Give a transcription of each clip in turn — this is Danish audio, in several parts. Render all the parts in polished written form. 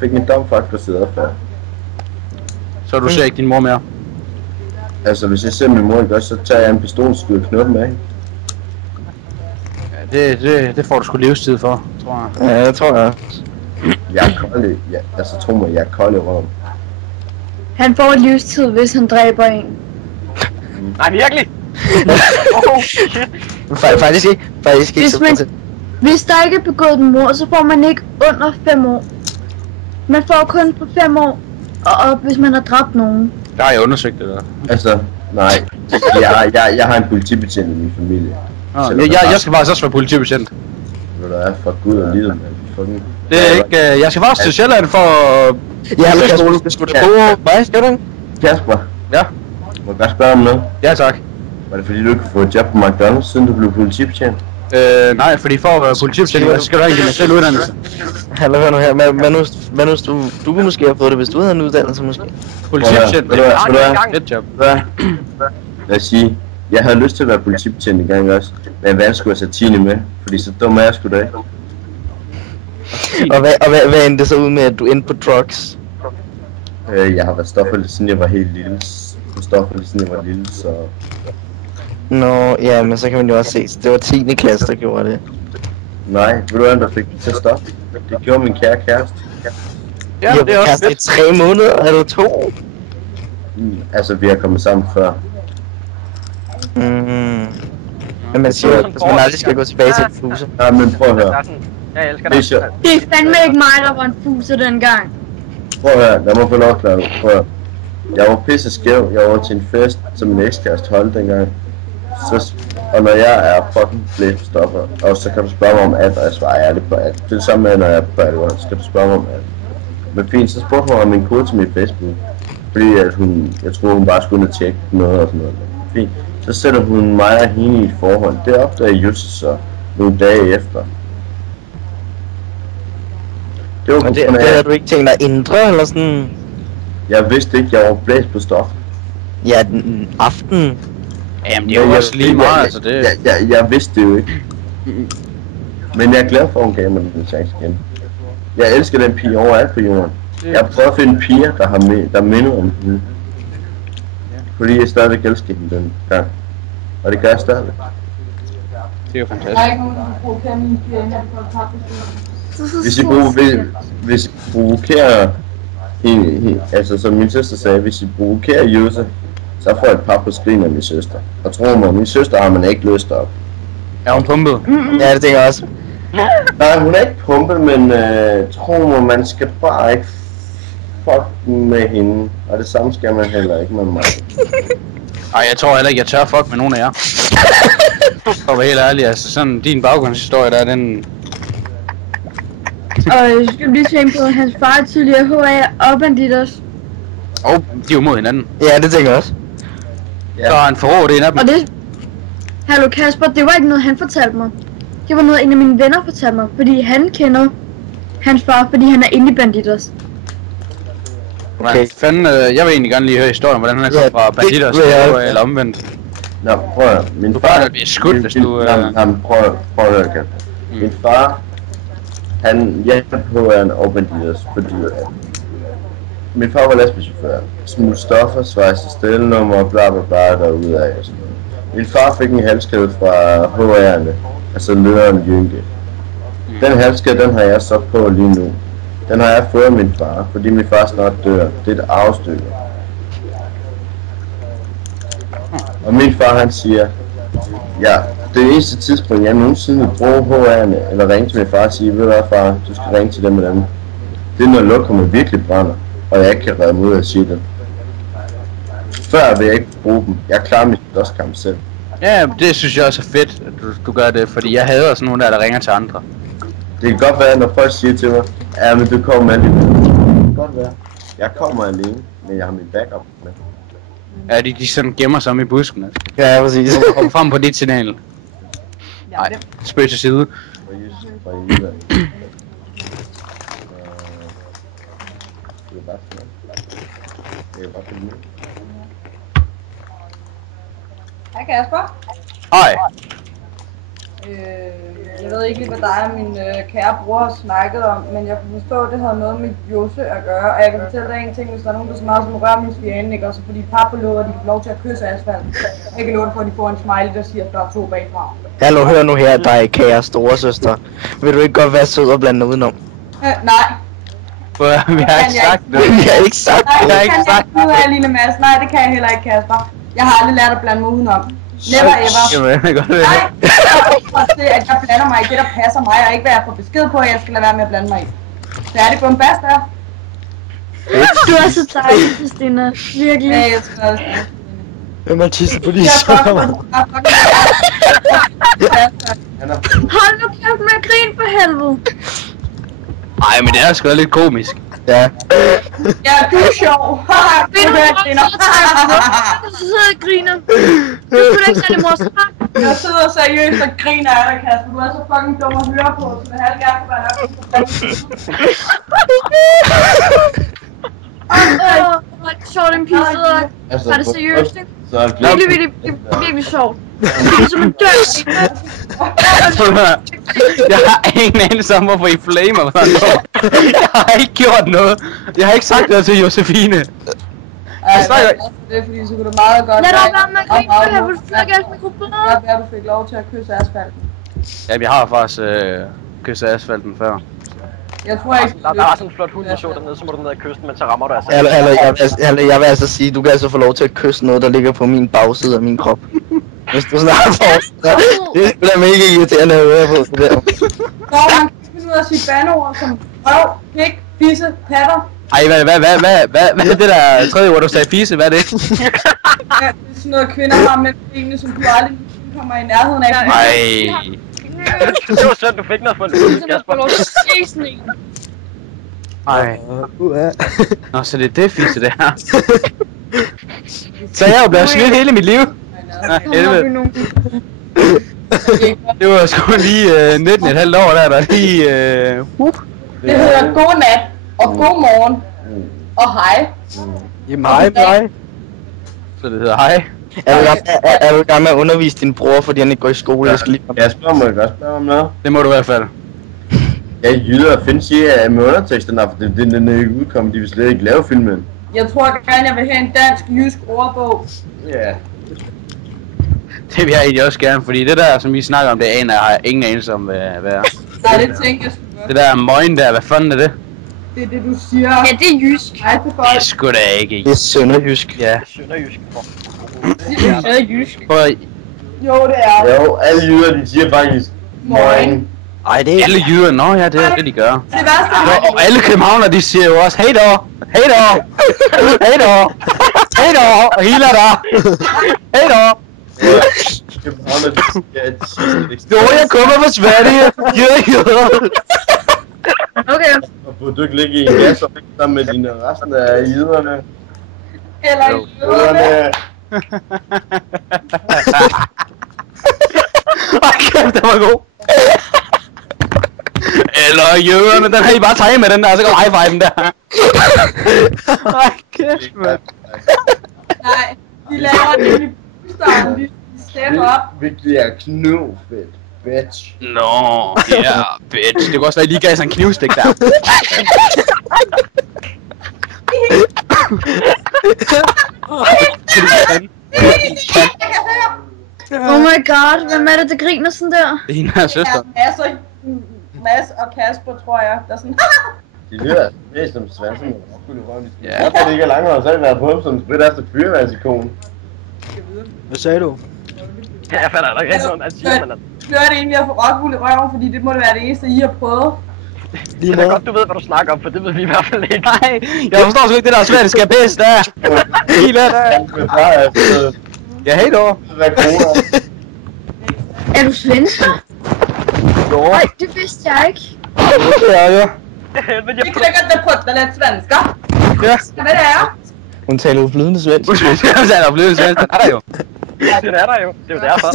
Fik min dom for aggressiv adfærd. Så du ser ikke din mor mere? Altså, hvis jeg ser min mor ikke også, så tager jeg en pistol og skyder knuppen af hende. Ja, det får du sgu livstid for, tror jeg. Ja, det tror jeg. Jeg er kold i, altså tro mig, jeg er kold i røven. Han får et livstid, hvis han dræber en. Nej, virkelig? Faktisk ikke så Hvis der ikke er begået en mord, så får man ikke under 5 år. Man får kun på 5 år, og op, hvis man har dræbt nogen. Der har jeg undersøgt det der. Altså, nej. Jeg har en politibetjent i min familie. Jeg skal faktisk også være politibetjent. Ved du hvad, for Gud og livet, mand. Det er ikke, jeg skal faktisk til Sjælland for... Ja, men Kasper, skal du bruge mig, skal du? Kasper? Ja? Må jeg godt spørge om noget? Ja, tak. Var det fordi du ikke kunne få et job på McDonald's, siden du blev politibetjent? Nej, fordi for at være politibetjent, så skal du have en gymnasiel uddannelse. Hallo, hør nu her. Hvad nu, du kunne måske have fået det, hvis du havde en uddannelse, måske? Politibetjent, det er et job. Lad os sige, jeg havde lyst til at være politibetjent en gang også, men hvad skulle jeg så 10. med? Fordi så dum er jeg sgu da ikke. Og hvad endte det så ud med, at du endte på drugs? Jeg har været stoffer, siden jeg var helt lille. Siden jeg var lille, så... Nå, ja, men så kan man jo også se, det var 10. klasse, der gjorde det. Nej, ved du hvad, der fik mig til at stoppe? Det gjorde min kære kæreste. Ja, det er også fedt. I 3 måneder, eller 2? Altså, vi har kommet sammen før. Men man siger, at man aldrig skal gå tilbage til en fuse. Nej, men prøv at høre. Jeg elsker dig. Det er fandme ikke mig, der var en fuse dengang. Prøv at høre, lad mig få lov at klare det. Prøv at høre. Jeg var pisse skæv. Jeg var til en fest, som min ekskæreste holdt dengang. Og når jeg er fucking blæst på stoffer, og så kan du spørge mig om alt, og jeg svarer ærligt på alt. Det er det samme med, når jeg er på alt, så skal du spørge mig om alt. Men fint, så spurgte hun om min kode til min Facebook. Fordi at jeg troede hun bare skulle ind og tjekke noget og sådan noget. Fint. Så sætter hun mig og hende i et forhold. Det opdager Jussi så nogle dage efter. Det var men det havde du ikke tænkt dig at ændre, eller sådan? Jeg vidste ikke, jeg var blæst på stoffer. Ja, den aften. Jamen det er jo også lige meget, altså det... Jeg vidste det jo ikke. Men jeg er glad for, at hun gav mig den chance igen. Jeg elsker den pige overalt på jorden. Jeg har prøvet at finde piger, der minder om hende. Fordi jeg stadigvæk elsker hende den gang. Og det gør jeg stadigvæk. Det er jo fantastisk. Der er ikke nogen, der provokerer mine piger, inden Hvis I provokerer hende, altså som min søster sagde, hvis I provokerer Jose, så får jeg et par på skrin af min søster. Og tro mig, min søster har man ikke lyst op. Er hun pumpet? Ja, det tænker jeg også. Nej, hun er ikke pumpet, men tro mig, man skal bare ikke fuck med hende. Og det samme skal man heller ikke med mig. Ej, jeg tror heller ikke, jeg tør fuck med nogen af jer. For at være helt ærlig, altså sådan din baggrundshistorie der, den... Og jeg skal lige tænke på, at hans far er tidligere HA og banditers. Og de er jo mod hinanden. Ja, det tænker jeg også. Ja. Så har han forrådt en af dem. Og det... Hallo Kasper, det var ikke noget han fortalte mig. Det var noget en af mine venner fortalte mig, fordi han kender hans far, fordi han er inde i banditers. Okay. Fanden, jeg vil egentlig gerne lige høre historien, hvordan han er kommet fra banditers eller omvendt. Nå, prøv at høre. Min far... Der bliver skudt, hvis du... Jamen, prøv at høre, Kasper. Min far... Han hjalp på en og banditers, fordi... Min far var lastbilchauffør. Smut stoffer, svejste stelnummer og bla bla bla derudad og sådan noget. Min far fik en halskæde fra HR'erne, altså lederen Jynke. Den halskæde, den har jeg så på lige nu. Den har jeg fået af min far, fordi min far snart dør. Det er et arvestykke. Og min far han siger, ja, det eneste tidspunkt jeg nogensinde vil bruge HR'erne, eller ringe til min far og sige, ved du hvad far, du skal ringe til dem og dem. Det er når lokummet virkelig brænder, og jeg ikke kan redde mig ud af shit. Før vil jeg ikke bruge dem. Jeg klarer mit slåskamp selv. Ja, det synes jeg også er fedt, at du gør det, fordi jeg hader sådan nogen der ringer til andre. Det kan godt være, når folk siger til mig, ja, men du kommer alene. Det kan godt være. Jeg kommer alene, men jeg har min backup med. Ja, de sådan gemmer sig om i busken. Altså. Ja, præcis. Kom frem på dit signal. Nej, spøg til side. Hej Kasper. Hej. Jeg ved ikke lige, hvad dig og min kære bror har snakket om, men jeg kan forstå, at det havde noget med Jose at gøre. Og jeg kan fortælle dig en ting, hvis der er nogen, der så meget som rører min svigerinde, ikke? Også fordi pappa lover, at de kan få lov til at kysse asfalten. Jeg kan love for, at de får en smiley, der siger, at der er 2 bagfra. Hallo, hør nu her, dig kære storesøster. Vil du ikke godt være sød og blande udenom? Nej. Vi har ikke sagt det. Vi har ikke sagt Nej, det. det kan jeg ikke ud af, Lille Mads. Nej, det kan jeg heller ikke, Kasper. Jeg har aldrig lært at blande mig udenom. Never ever. Jamen, jeg kan godt være. Nej, jeg er det, at jeg blander mig i det, der passer mig, og ikke hvad jeg får besked på, at jeg skal lade være med at blande mig i. Så er det på en bas der. Du er så dejlig, Christina. Virkelig. Ja, jeg skal også. Hvem har tisset på de Jeg er sønder? Hold nu kæft med at grine for helvede. Ej, men det er sgu da lidt komisk. Ja. Ja, du er sjov. Ved du, hvor du sidder og griner? Du er sgu da ikke særlig morsom. Jeg sidder seriøst og griner af dig, Kasper. Du er så fucking dum at høre på, så det havde gerne kunne være nok. Hvor er det sjovt, en pige sidder og har det seriøst, ikke? Så er det Virkelig sjovt. Det er som en dør. Jeg har ingen anelse om, hvorfor I flamer. Jeg har ikke gjort noget. Jeg har ikke sagt noget til Josefine. Det er fordi, så kunne du meget godt... Lad dig være med at grine for helvede. Du flytter jeres mikrofon. Det er du fik lov til at kysse asfalten. Ja, vi har faktisk kysset asfalten før. Jeg tror ikke... Der er sådan en flot hund, der så dernede, så må du ned ad kysten, men så rammer du altså. Jeg vil altså sige, du kan altså få lov til at kysse noget, der ligger på min bagside af min krop. Hvis du snakker for det er mega irriterende at høre på det der. Hvor man kan finde ud af at sige bandeord som røv, pik, fisse, patter. Ej, hvad er det der tredje ord, du sagde fise? Hvad er det? Ja, det er sådan noget kvinder har med benene, som du aldrig kommer i nærheden af. Ej. Det var sådan, du fik noget for en Kasper. Ej. Nå, så det er det fise, det her. Så jeg er jo blevet smidt hele mit liv. Nej, helvede. Det var sgu lige 19,5 år, der lige... Det hedder god nat, og god morgen, og hej. Jamen hej med dig. Så det hedder hej. Er du i gang med at undervise din bror, fordi han ikke går i skole? Jeg skal lige... Kasper, må jeg godt spørge om noget? Det må du i hvert fald. Ja, Jyder findes I med underteksterne, for den er ikke udkommet, de vil slet ikke lave filmen. Jeg tror gerne, jeg vil have en dansk-jysk ordbog. Ja. Det vil jeg egentlig også gerne, fordi det der, som vi snakker om, det aner jeg har ingen anelse om, hvad er. Nej, det tænker jeg sgu godt. Det der møgen der, hvad fanden er det? Det er det, du siger. Ja, det er jysk. Ej, det er Det er godt. sgu da ikke. Det er sønderjysk. Ja. Sønderjysk. Det er jysk. Prøv at... Jo, det er. Jo, alle jyder, de siger faktisk morgen. Ej, det er Alle jyder, nå ja, det er det, de gør. Det værste Og alle københavner, de siger jo også, hej da, hej da, hej da, hej da, og hele der, hej da. Jo, jeg kommer fra Sverige, jyder. Okay. Og burde du ikke ligge i en gas og ikke sammen med dine resten af jyderne? Eller jyderne. Ej, kæft, det var god. Eller jøderne, den har I bare taget med den der, så går high five den der. Ej, kæft, mand. Nej, de laver en lille bystarten, de step op. Vi giver knufedt, bitch. Nå, ja, bitch. Det kunne også være, at I lige gav sådan en knivstik der. Oh my god, hvem er det, der griner sådan der? Det er hende her søster. Mads og Kasper, tror jeg, der er sådan... De lyder mest som svansen og rockfulde røv. Ja. Hvorfor det ikke er langhåret, så har det været på som sprit efter fyrværksikon. Hvad sagde du? Ja, jeg fatter ikke rigtig, hvad man siger, men... Hør det egentlig at få rockfuld i røven, fordi det må det være det eneste, I har prøvet. Det er da godt, du ved, hvad du snakker om, for det ved vi i hvert fald ikke. Nej, jeg forstår sgu ikke det der svært, det skal pisse der. Helt af der. Ja, hej då. Er du svensker? Jo. Nej, det vidste jeg ikke. Ja. Men Vi klikker det på, den er svensker. Ja. Hvad det er? Hun taler jo flydende svensk. Jeg er blevet svensk, den er der jo. Ja, det er der jo. Det er jo derfor.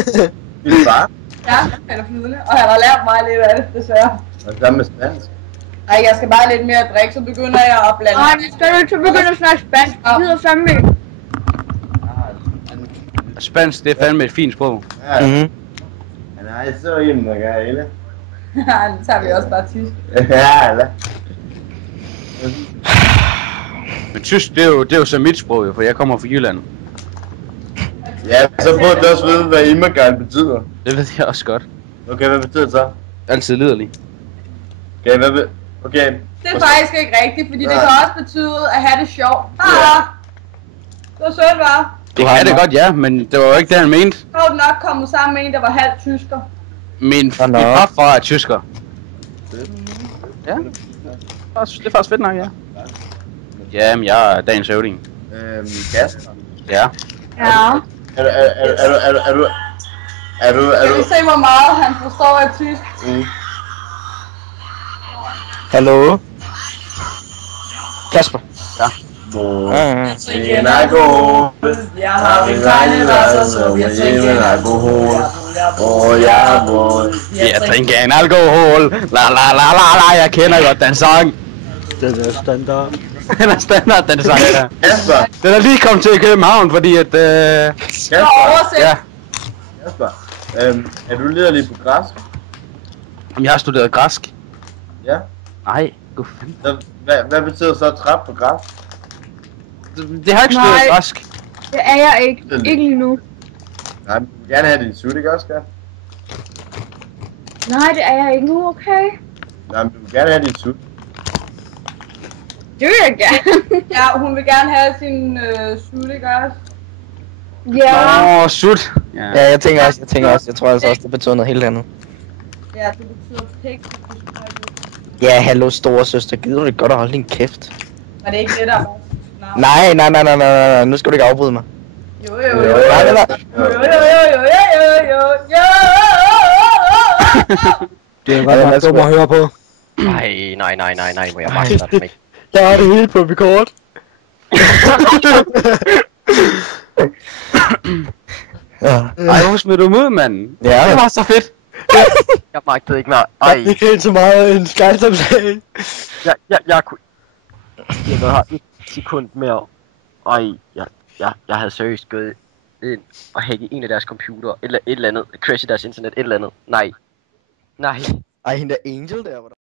Min far. Ja, han taler flydende, og han har lært mig lidt af det, desværre. Og sammen med spansk. Ej, jeg skal bare lidt mere drikke, så begynder jeg at blande. Nej, vi skal jo ikke begynde at snakke spansk. Det gider fandme ikke. Spansk, det er fandme et fint sprog. Ja, Mhm. han Nej, så en, der gør hele. Nej, det tager vi også bare tysk. Ja, eller? Men tysk, det er jo så mit sprog, jo, for jeg kommer fra Jylland. Ja, så burde du også vide, hvad immergang betyder. Det ved jeg også godt. Okay, hvad betyder det så? Altid liderlig. Okay, okay. Det er faktisk ikke rigtigt, fordi det kan også betyde at have det sjovt. Det var sødt, hva'? Det kan det godt, ja, men det var jo ikke det, han mente. Så var du nok kommet sammen med en, der var halvt tysker. Min farfar er tysker. Ja. Det er faktisk fedt nok, ja. Jamen, jeg er dagens høvding. Kasper? Ja. Ja. Er du... Skal vi se, hvor meget han forstår af tysk? Hallo? Kasper. Ja. Trinken alkohol. Jeg har min kleine Wasser, så wir trinken alkohol. Og jeg må... Jeg drinker en alkohol. La la la la la, jeg kender godt den sang. Den er standard. Den er standard, den sang der. Kasper! Den er lige kommet til København, fordi at... Kasper! Ja. Kasper! Er du liderlig på græsk? Om jeg har studeret græsk? Ja. Nej, gud fanden. Så, hvad betyder så trap på græsk? Det har ikke studeret græsk. Det er jeg ikke. Ikke lige nu. Nej, men du vil gerne have din sut, ikke også, skat? Nej, det er jeg ikke nu, okay? Nej, men du vil gerne have din sut. Det vil jeg gerne. Ja, hun vil gerne have sin sut, ikke også? Ja. Sut. Ja, jeg tænker også. Jeg tror altså også, det betyder noget helt andet. Ja, det betyder pik. Ja, hallo store søster. Gider du det godt at holde din kæft? Var det ikke det, der var? Nej. Nu skal du ikke afbryde mig. Jo. Det er bare dumt at høre på. Nej, må jeg bare starte mig. Jeg har det hele på record. Ej, hvor smider du dem ud, mand? Ja. Det var så fedt. Jeg magtede ikke mere. Ej, Det kan ikke så meget en skejlsamsag. jeg kunne... Jeg har et sekund mere. Ej, jeg havde seriøst gået ind og hacket en af deres computer, eller et eller andet, crashet deres internet, et eller andet. Nej. Ej, hende der Angel der, hvor der...